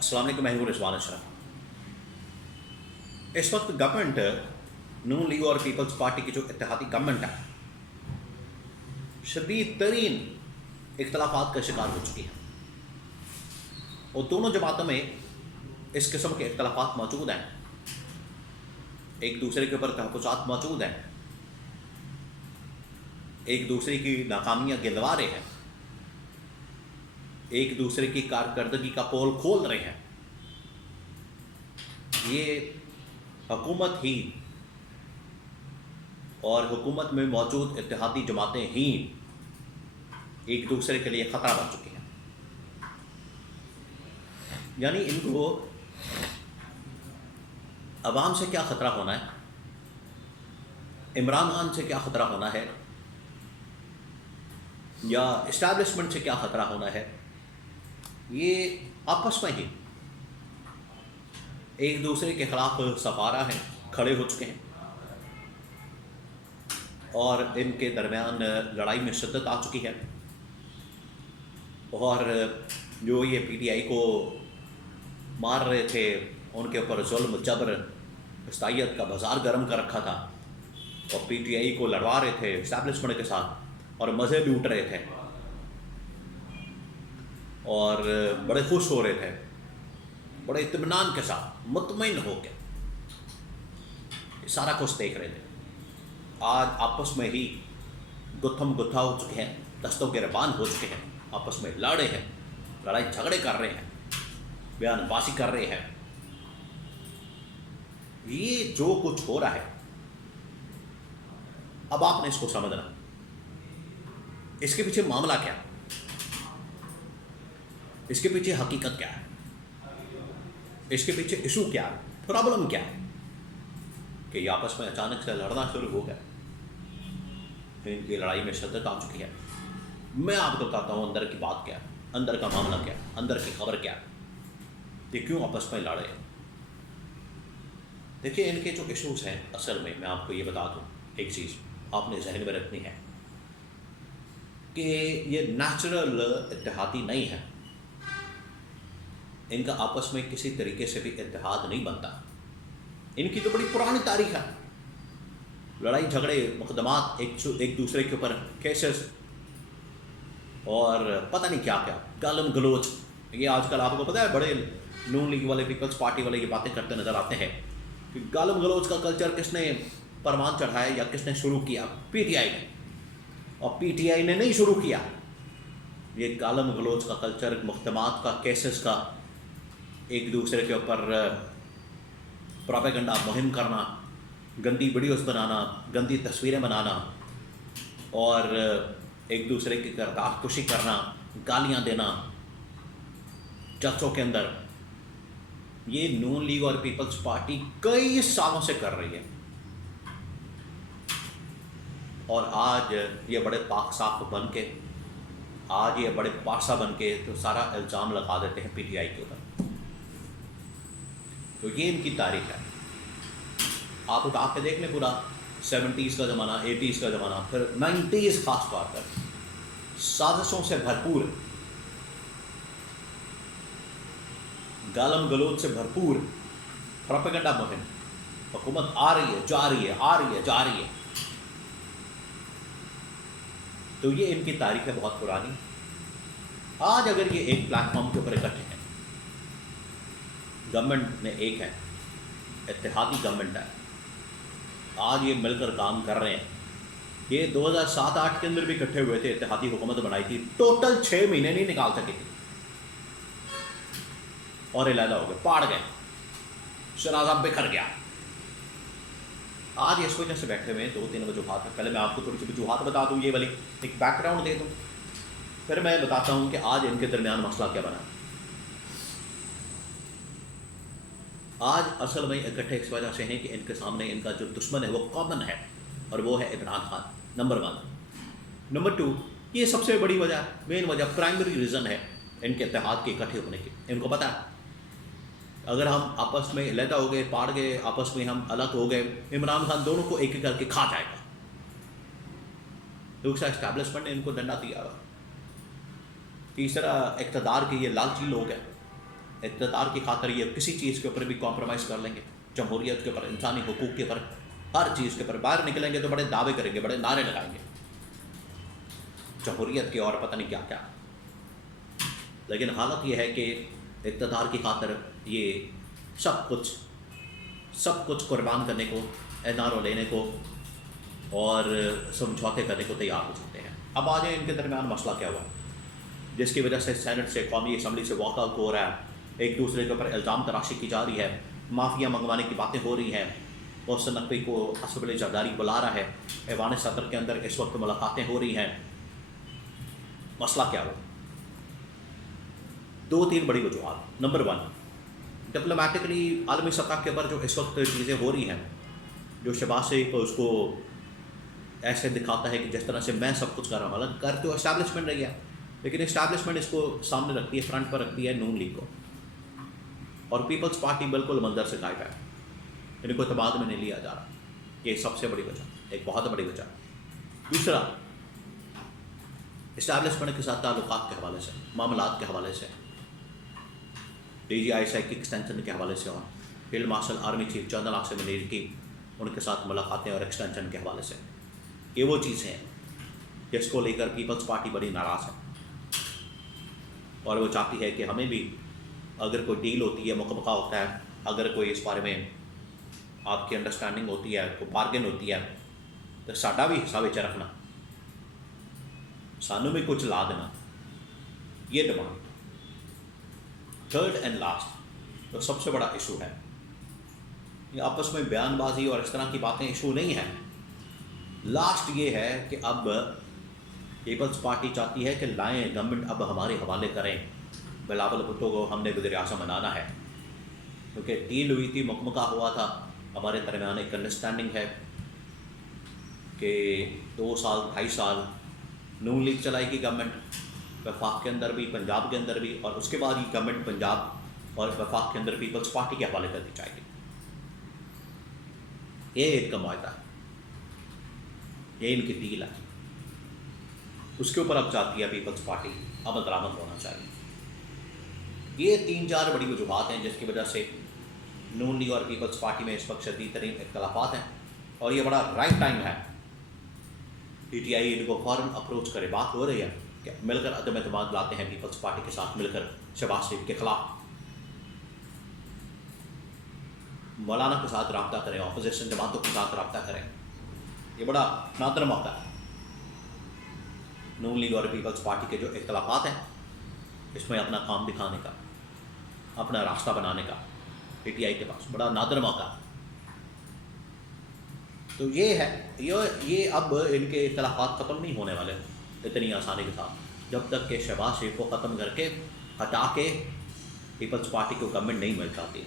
अस्सलाम वालेकुम, मैं हूं रिजवान अशरफ। इस वक्त गवर्नमेंट नून लीग और पीपल्स पार्टी की जो इत्तेहादी गवर्नमेंट है, शदीद तरीन इख्तलाफात का शिकार हो चुकी है और दोनों जमातों में इस किस्म के इख्तलाफात मौजूद हैं। एक दूसरे के ऊपर तहफ़्फ़ुज़ात मौजूद हैं, एक दूसरे की नाकामियाँ गिनवा रहे हैं, एक दूसरे की कारकर्दगी का पोल खोल रहे हैं। ये हुकूमत ही और हुकूमत में मौजूद इत्तेहादी जमातें ही एक दूसरे के लिए ख़तरा बन चुकी हैं। यानी इनको अवाम से क्या ख़तरा होना है, इमरान खान से क्या ख़तरा होना है, या इस्टेब्लिशमेंट से क्या ख़तरा होना है, ये आपस में ही एक दूसरे के ख़िलाफ़ सफारा हैं, खड़े हो चुके हैं और इनके दरमियान लड़ाई में शिद्दत आ चुकी है। और जो ये पीटीआई को मार रहे थे, उनके ऊपर जुल्म जबर इस्ताइत का बाज़ार गर्म कर रखा था और पीटीआई को लड़वा रहे थे इस्टेब्लिशमेंट के साथ और मज़े लूट रहे थे और बड़े खुश हो रहे थे, बड़े इत्मीनान के साथ मुतमईन होकर सारा कुछ देख रहे थे। आज आपस में ही गुत्थम गुत्था हो चुके हैं, दस्तों गिरबान हो चुके हैं, आपस में लड़े हैं, लड़ाई झगड़े कर रहे हैं, बयानबाजी कर रहे हैं। ये जो कुछ हो रहा है, अब आपने इसको समझना, इसके पीछे मामला क्या है, इसके पीछे हकीकत क्या है, इसके पीछे इशू क्या है, प्रॉब्लम क्या है कि ये आपस में अचानक से लड़ना शुरू हो गया। इनकी लड़ाई में शिद्दत आ चुकी है। मैं आपको बताता हूँ अंदर की बात क्या है, अंदर का मामला क्या है, अंदर की खबर क्या है, ये क्यों आपस में लड़े। देखिए, इनके जो इशूज़ हैं, असल में मैं आपको ये बता दूँ, एक चीज़ आपने जहन में रखनी है कि ये नेचुरल इत्तेहादी नहीं है। इनका आपस में किसी तरीके से भी इत्तेहाद नहीं बनता। इनकी तो बड़ी पुरानी तारीख है, लड़ाई झगड़े, मुकदमात, एक दूसरे के ऊपर केसेस और पता नहीं क्या क्या, गालम गलोच। ये आजकल आपको पता है, बड़े नून लीग वाले, पीपल्स पार्टी वाले ये बातें करते नज़र आते हैं कि गालम गलोच का कल्चर किसने परवान चढ़ाया या किसने शुरू किया? पीटीआई ने। और पीटीआई ने नहीं शुरू किया। ये गालम गलोच का कल्चर, मुकदमात का, केसेस का, एक दूसरे के ऊपर प्रोपेगेंडा मुहिम करना, गंदी वीडियोस बनाना, गंदी तस्वीरें बनाना और एक दूसरे की किरदार कुशी करना, गालियां देना चर्चों के अंदर, ये नून लीग और पीपल्स पार्टी कई सालों से कर रही है। और आज ये बड़े पाक साफ बन के, आज ये बड़े पासा बन के तो सारा इल्ज़ाम लगा देते हैं पीटीआई के ऊपर। तो ये इनकी तारीख है। आप उठा के देख लें, पूरा 70s का ज़माना, 80s का ज़माना, फिर 90s खास तौर पर साजिशों से भरपूर, गालम गलोच से भरपूर प्रोपेगेंडा मुहिम। हुकूमत आ रही है, जा रही है, आ रही है, जा रही है। तो ये इनकी तारीख है बहुत पुरानी। आज अगर ये एक प्लेटफॉर्म के ऊपर इकट्ठे हैं, गवर्नमेंट में एक है, इत्तेहादी गवर्नमेंट है, आज ये मिलकर काम कर रहे हैं। ये 2007-8 के अंदर भी इकट्ठे हुए थे, इत्तेहादी हुकूमत बनाई थी, टोटल 6 महीने नहीं निकाल सके थे और इलादा हो गए, पाड़ गए, शराजा बिखर गया। आज इस वजह से बैठे हुए हैं 2-3 वजूहात हैं। पहले मैं आपको थोड़ी सी वजूहात बता दूँ, ये वाली एक बैकग्राउंड दे दूँ, फिर मैं बताता हूँ कि आज इनके दरमियान मसला क्या बना। आज असल में इकट्ठे इस वजह से हैं कि इनके सामने इनका जो दुश्मन है वो कॉमन है और वो है इमरान खान, नंबर 1। नंबर 2, ये सबसे बड़ी वजह, मेन वजह, प्राइमरी रीज़न है इनके इत्तेहाद के इकट्ठे होने की। इनको पता है अगर हम आपस में अलहदा हो गए, पाड़ गए, आपस में हम अलग हो गए, इमरान खान दोनों को एक एक करके खा जाएगा। दूसरा, इस्टेब्लिशमेंट ने इनको डंडा दिया। तीसरा, इक़्तिदार के ये लालची लोग हैं, इक़्तिदार की खातिर ये किसी चीज़ के ऊपर भी कॉम्प्रोमाइज़ कर लेंगे, जमहूरियत के ऊपर, इंसानी हुकूक के ऊपर, हर चीज़ के ऊपर। बाहर निकलेंगे तो बड़े दावे करेंगे, बड़े नारे लगाएंगे जमहूरियत के और पता नहीं क्या क्या। लेकिन हालत ये है कि इक़्तिदार की खातिर ये सब कुछ कुर्बान करने को, एनआरओ लेने को और समझौते करने को तैयार हो सकते हैं। अब आ जाए इनके दरमियान मसला क्या हुआ जिसकी वजह से सेनेट से, कौमी असम्बली से वॉकआउट हो रहा है, एक दूसरे के ऊपर इल्ज़ाम तराशी की जा रही है, माफिया मंगवाने की बातें हो रही हैं, मोहसिन नकवी को असम्बली जरदारी बुला रहा है, ऐवान सदर के अंदर इस वक्त मुलाकातें हो रही हैं। मसला क्या हुआ? 2-3 बड़ी वजूहत। नंबर 1, डिप्लोमेटिकली आलमी सतह के ऊपर जो इस वक्त चीज़ें हो रही हैं, जो शहबाज शरीफ को उसको ऐसे दिखाता है कि जिस तरह से मैं सब कुछ कर रहा हूँ, हालांकि कर तो इस्टेब्लिशमेंट रही है, लेकिन इस्टेब्लिशमेंट इसको सामने रखती है, फ्रंट पर रखती है नून लीग को, और पीपल्स पार्टी बिल्कुल मंजर से गायब है, इनको तबाद में नहीं लिया जा रहा। ये सबसे बड़ी वजह, एक बहुत बड़ी वजह। दूसरा, इस्टेब्लिशमेंट के साथ ताल्लुकात के हवाले से, मामलात के हवाले से, DGI की एक्सटेंशन के हवाले से, और field marshal army chief general Asim Munir की उनके साथ मुलाकातें और एक्सटेंशन के हवाले से, ये वो चीज़ें हैं जिसको लेकर पीपल्स पार्टी बड़ी नाराज़ है, और वो चाहती है कि हमें भी अगर कोई डील होती है, मुकबका होता है, अगर कोई इस बारे में आपकी अंडरस्टैंडिंग होती है, कोई बार्गेन होती है, तो साडा भी हिस्सा विच रखना, सानू भी कुछ ला देना, ये डिमांड। थर्ड एंड लास्ट तो सबसे बड़ा इशू है, ये आपस में बयानबाजी और इस तरह की बातें इशू नहीं है। लास्ट ये है कि अब पीपल्स पार्टी चाहती है कि लाएं, गवर्नमेंट अब हमारे हवाले करें, बिलावल भुट्टो को हमने वज़ीर आज़म बनाना है, क्योंकि डील हुई थी, मुकमका हुआ था, हमारे दरमियान एक अंडरस्टैंडिंग है कि 2 साल 2.5 साल नून लीग चलाएगी गवर्नमेंट, वफाक के अंदर भी, पंजाब के अंदर भी, और उसके बाद ये गवर्नमेंट पंजाब और वफाक के अंदर पीपल्स पार्टी के हवाले कर दी जाएगी। ये एक मायदा है, ये इनकी डील है, उसके ऊपर अब चाहती है पीपल्स पार्टी अमल दरामद होना चाहिए। ये 3-4 बड़ी वजूहत हैं जिसकी वजह से नून लीग और पीपल्स पार्टी में इस वक्त शदीद तरीन इख्तलाफात हैं, और ये बड़ा राइट टाइम है PTI इनको फ़ौरन अप्रोच करे। बात हो रही है कि मिलकर अदम एतमाद लाते हैं पीपल्स पार्टी के साथ मिलकर शहबाज शरीफ के खिलाफ, मौलाना के साथ रब्ता करें, अपोजिशन जमातों के साथ रब्ता करें। ये बड़ा नादर मौका है नून लीग और पीपल्स पार्टी के जो इख्तलाफात हैं इसमें अपना काम दिखाने का, अपना रास्ता बनाने का PTI के पास बड़ा नादर मौका। तो ये है, ये अब इनके इख्तलाफात ख़त्म नहीं होने वाले इतनी आसानी के साथ, जब तक कि शहबाज शरीफ को ख़त्म करके हटा के पीपल्स पार्टी को गवर्नमेंट नहीं मिल जाती।